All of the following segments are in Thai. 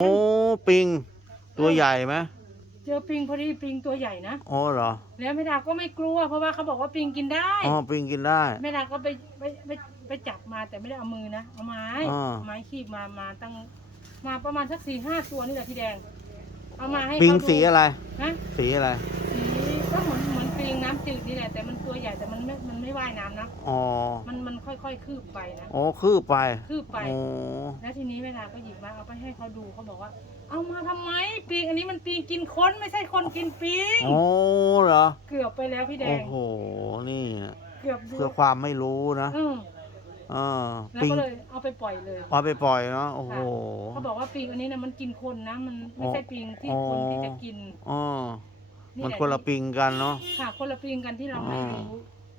โอ้ปิงตัวใหญ่ไหมเจอปิงพอดีปิงตัวใหญ่นะอ๋อเหรอแล้วแม่ดาก็ไม่กลัวเพราะว่าเขาบอกว่าปิงกินได้อ๋อปิงกินได้แม่ดาก็ไปไปไปไปจับมาแต่ไม่ได้เอามือนะเอาไม้อ่าเอาไม้คีบมามาตั้งมาประมาณสักสี่ห้าตัวนี่แหละพี่แดง เอามาให้ปิงเขาดูสีอะไรนะสีอะไรสีก็ เหมือนเหมือนปิงน้ำจืดนี่แหละแต่มันตัวใหญ่แต่มันไม่มันไม่ว่ายน้ำนะอ๋อมันมันค่อยๆคืบไปนะโอ้คืบไปคืบไปโอ้แล้วทีนี้เวลาก็หยิบมาเอาไปให้เขาดูเขาบอกว่า เอามาทำไมปิงอันนี้มันปิงกินคนไม่ใช่คนกินปิงโอ้เหรอเกือบไปแล้วพี่แดโอ้งโหนี่นะเกือบดูเพื่อความไม่รู้นะอืมเออแล้วปิงก็เลยเอาไปปล่อยเลย เอาไปปล่อยเนาะโอ้โห เขาบอกว่าปิงอันนี้นะมันกินคนนะ มันไม่ใช่ปิงที่อ๋อคนที่จะกิน อ๋อนี่ มันแหคนละปิงกันเนาะ ค่ะคนละปิงกันที่เราไม่อ๋อรู้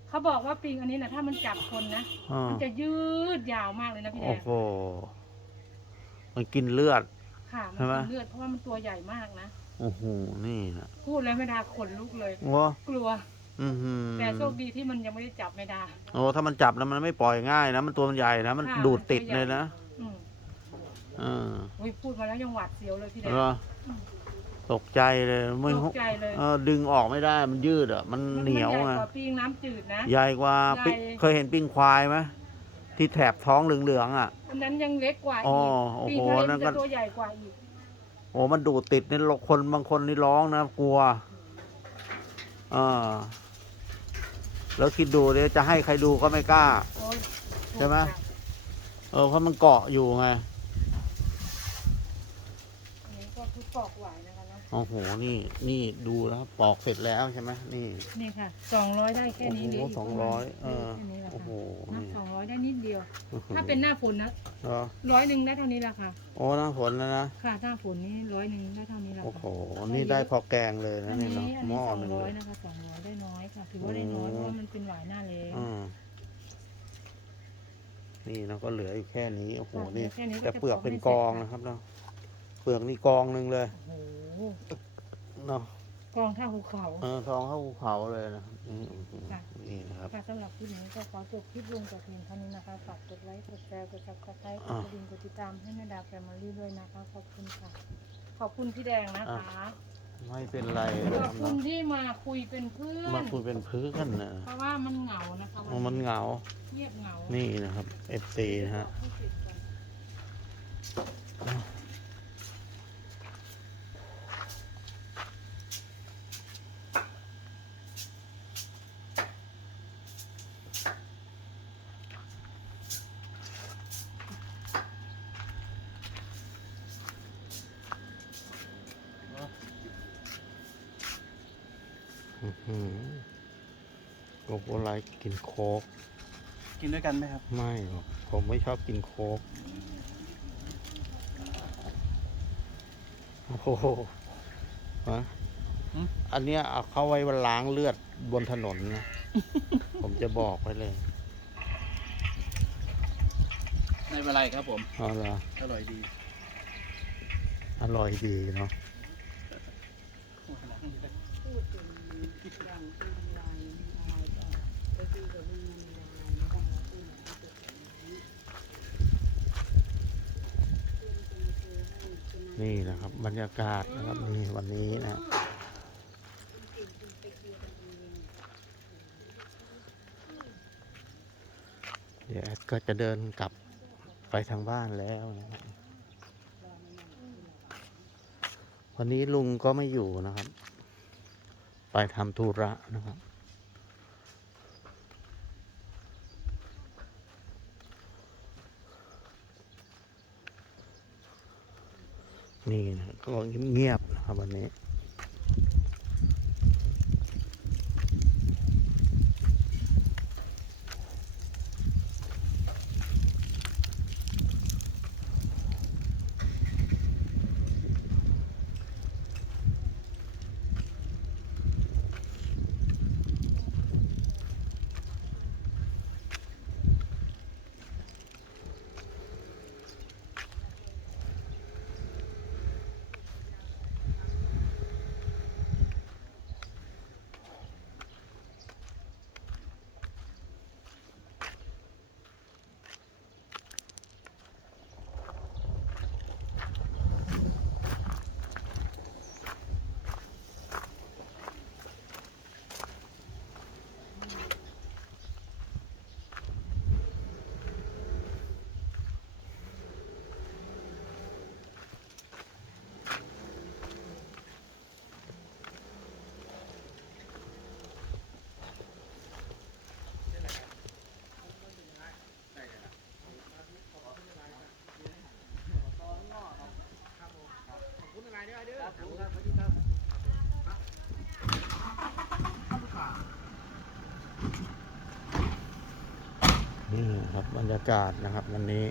เขาบอกว่าปิงอันนี้นะถ้ามันจับคนนะอ่ามันจะยืดยาวมากเลยนะพี่แดโอ้งโห มันกินเลือด ค่ะมันใช่ไหม กินเลือดเพราะว่ามันตัวใหญ่มากนะโอ้โห นี่นะพูดแล้วไม่ดาขนลุกเลย โอ้กลัว อือหือแต่โชคดีที่มันยังไม่ได้จับไม่ได้โอ้ถ้ามันจับแล้วมันไม่ปล่อยง่ายนะ มันตัวมันใหญ่นะ มันค่ะดูดติดมันตัวใหญ่ เลยนะอืมเออโอ้ยพูดมาแล้วยังหวาดเสียวเลยพี่แดงเหรอ ตกใจเลยไม่ตกใจเลยเออดึงออกไม่ได้มันยืดอะ มันมัเหนียวใหญ่ไงกว่าปิงน้ำจืดนะใหญ่กว่าปิใหญ่เคยเห็นปิ้งควายไหมที่แถบท้องเหลืองๆอะอันนั้นยังเล็กกว่าอ๋อีอกโอ้ปิโหงทะเลนั่มันนก็จะตัวใหญ่กว่าอีกโอ้มันดูดติดนี่คนบางคนนี่ร้องนะกลัวเออแล้วคิดดูเนี่ยจะให้ใครดูก็ไม่กล้าโอ้ยใช่ไหมเออเพราะมันเกาะอยู่ไง อันนี้ก็คือปอกหวายนะคะนะ โอ้โห นี่ นี่ดูแล้วปอกเสร็จแล้วใช่ไหมนี่ นี่ค่ะสองร้อยได้แค่โอ้นี้โหเหลืกสองประร้มาอยณเออแค่นี้แหละโอ้โหค่ะนับนี่สองร้อยได้นิดเดียวอื้อหือถ้าเป็นหน้าฝนนะเหรอร้อยหนึ่งได้เท่านี้แหละค่ะ โอ้ หน้าฝนแล้วนะ ค่ะ หน้าฝนนี่ร้อยหนึ่งได้เท่านี้แหละโอ้โหค่ะนี่ได้พอแกงเลยอันะนนี่นี้เนาะอันหนี้ม้อสองหนึ่งร้อเลยยนะคะสองร้อยได้น้อยค่ะ ถือว่าได้น้อยเพราะว่ามันเป็นหวายหน้าแรงอืมนี่นะก็เหลืออยู่แค่นี้ โอ้โหค่ะนี่เหลือแค่นี้ก็แต่จะเปลือกปอกเป็นให้กองเสร็จค่ะนะครับเนาะ เปลือกนี่กองหนึ่งเลยโอ้โห เนาะกองเท่าภูเขาเออทองเข้าภูเขาเลยนะอืมอืมค่ะนี่นะครับ ค่ะสำหรับคลิปนี้ก็ขอจบคลิปลงจากเพียงเท่านี้นะคะฝากกดไลค์กดแชร์กดซับสไครต์กดกระดิ่งกดติดตามให้แม่ดาแฟมิลี่ด้วยนะคะขอบคุณค่ะ ขอบคุณพี่แดงนะคะไม่เป็นไรขนะคอรับบคุณที่มาคุยเป็นเพื่อนมาคุยเป็นพื้นนะเพราะว่ามันเหงานะคะอ๋อมันเหงาเงียบเหงานี่นะครับ FC นะฮะ ผู้ติดกัน อื้อหือ โกโก้ไลท์กินโค้กกินด้วยกันไหมครับ ไม่หรอกผมไม่ชอบกินโค้กโอ้โหฮะหืมอันเนี้ยเอาเข้าไว้ล้างเลือดบนถนนนะผมจะบอกไว้เลยไม่เป็นไรครับผมเอาละอร่อยดี อร่อยดีเนาะ นี่นะครับบรรยากาศนะครับนี่วันนี้นะเดี๋ยวก็จะเดินกลับไปทางบ้านแล้วนะครับวันนี้ลุงก็ไม่อยู่นะครับ ไปทำธุระนะครับ นี่นะก็เงียบๆนะครับวันนี้ นี่ครับบรรยากาศนะครับวันนี้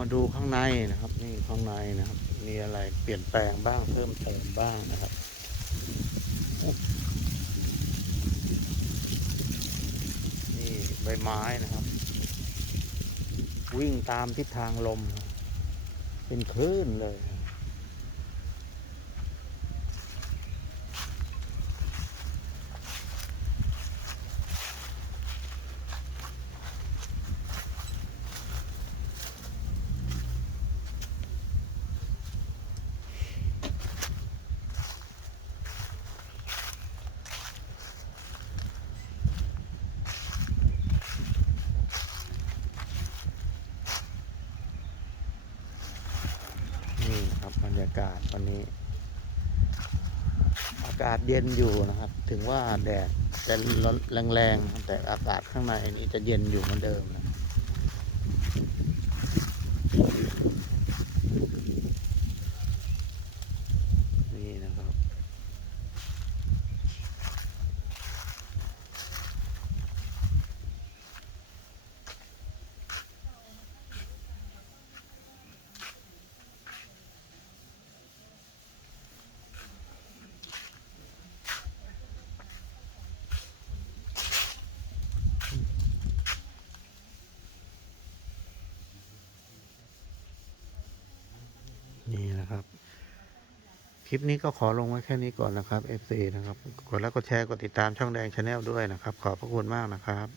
มาดูข้างในนะครับ นี่ข้างในนะครับ มีอะไรเปลี่ยนแปลงบ้างเพิ่มเติมบ้างนะครับนี่ใบไม้นะครับ วิ่งตามทิศทางลม เป็นคลื่นเลยครับ นี่ครับบรรยากาศวันนี้ อากาศเย็นอยู่นะครับ ถึงว่าแดดจะแรงๆนะครับแต่อากาศข้างในนี้จะเย็นอยู่เหมือนเดิมนะนี่นะครับ นี่นะครับ คลิปนี้ก็ขอลงไว้แค่นี้ก่อนนะครับ FC นะครับ กดไลค์กดแชร์กดติดตามช่องแดงชาแนลด้วยนะครับ ขอบพระคุณมากนะครับ